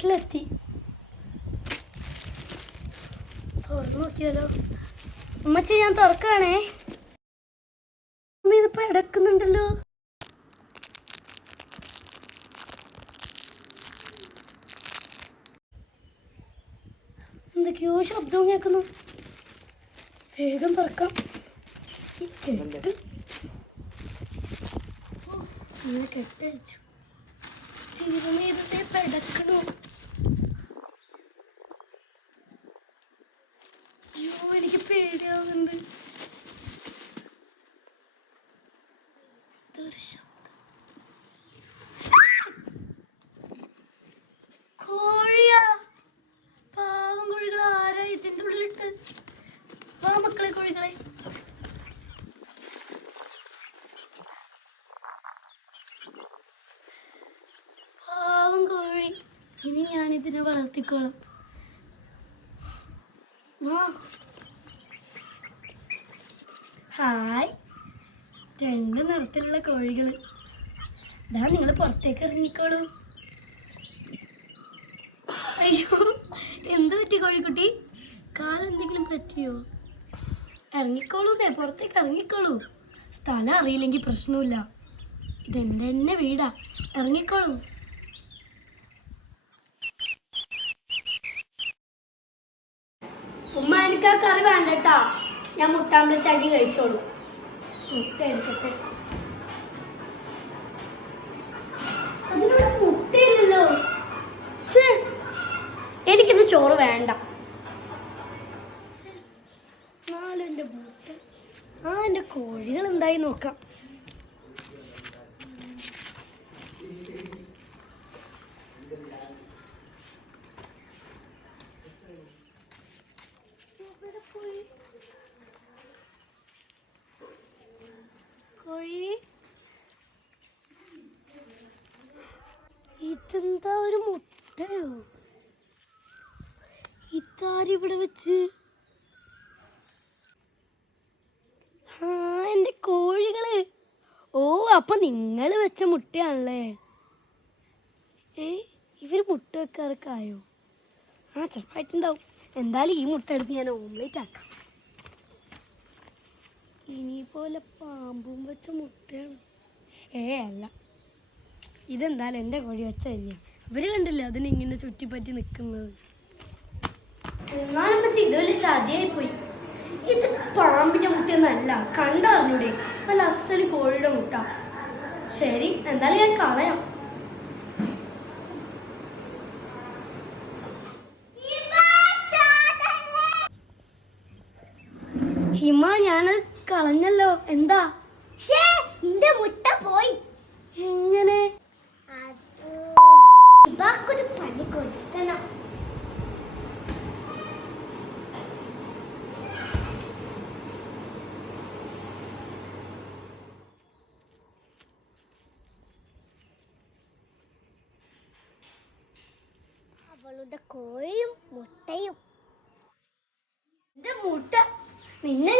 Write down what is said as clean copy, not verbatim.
വീട്ടിലെത്തി. തുറന്നു നോക്കിയാലോ? അമ്മച്ചി, ഞാൻ തുറക്കാണേ. ഇതിപ്പോ എടുക്കുന്നുണ്ടല്ലോ. എന്തൊക്കെയോ ശബ്ദവും കേൾക്കുന്നു. വേഗം തുറക്കാം. കെട്ട് കെട്ടയച്ചു. തീരുന്നേരത്തെ പെടക്കണോ? അയ്യോ, എനിക്ക് പേടിയാവുന്നുണ്ട്. ഇതൊരു ശബ്ദം. കോഴിയാ? പാവം കോഴികൾ. ആരാ ഇതിൻ്റെ ഉള്ളിലിട്ട്? വാ മക്കളെ, കോഴികളെ. പാവം കോഴി. ഇനി ഞാനിതിനെ വളർത്തിക്കോളാം. വാ. ഹായ്. 2 നിറത്തിലുള്ള കോഴികൾ. ഇതാ, നിങ്ങൾ പുറത്തേക്ക് ഇറങ്ങിക്കോളൂ. അയ്യോ, എന്ത് പറ്റി കോഴിക്കുട്ടി? കാലെന്തെങ്കിലും പറ്റിയോ? ഇറങ്ങിക്കോളൂ, പുറത്തേക്ക് ഇറങ്ങിക്കോളൂ. സ്ഥലം അറിയില്ലെങ്കിൽ പ്രശ്നമില്ല. ഇതെൻ്റെ തന്നെ വീടാ. ഇറങ്ങിക്കോളൂ. ഉമ്മ, എനിക്ക് ആ കറി വേണ്ടട്ടാ. ഞാൻ മുട്ട ആംപ്ലേറ്റ് ആക്കി കഴിച്ചോളൂ. മുട്ട എടുക്കട്ടെ. അതിനോട് മുട്ടയില്ലല്ലോ. എനിക്കിന്ന് ചോറ് വേണ്ട. നാലും എൻ്റെ മുട്ട. എൻ്റെ കോഴികൾ എന്തായി നോക്കാം. കോഴി, ഇതെന്താ, ഒരു മുട്ടയോ? ഇതാരിവിടെ വെച്ച്? എൻ്റെ കോഴികള്. ഓ, അപ്പൊ നിങ്ങൾ വെച്ച മുട്ടയാണല്ലേ? ഇവർ മുട്ട വെക്കാറൊക്കെ ആയോ? ചിലപ്പായിട്ടുണ്ടാവും. എന്തായാലും ഈ മുട്ട എടുത്ത് ഞാൻ ഓംലേറ്റ് ആക്കാം. ഇനി പോലെ പാമ്പും വെച്ച മുട്ടയാണ്. അല്ല, ഇതെന്തായാലും എൻ്റെ കോഴി വെച്ച തന്നെയാണ്. അവര് കണ്ടില്ല അതിനിങ്ങനെ ചുറ്റിപ്പറ്റി നിൽക്കുന്നത്. എന്നാലും ഇത് വലിയ ചതിയായി പോയി. ഇത് പാമ്പിന്റെ മുട്ടയൊന്നല്ല, കണ്ടറിഞ്ഞൂടെ? നല്ല അസല് കോഴിയുടെ മുട്ട. ശരി, എന്തായാലും ഞാൻ കളയാം. ഹിമ, ഞാനത് കളഞ്ഞല്ലോ. എന്താ? നിന്റെ മുട്ട പോയി. എങ്ങനെ? ഇവാക്കൊരു പണി കൊടുക്കണം. അവളുടെ കോഴിയും മുട്ടയും. എന്റെ മുട്ട നിന്നെ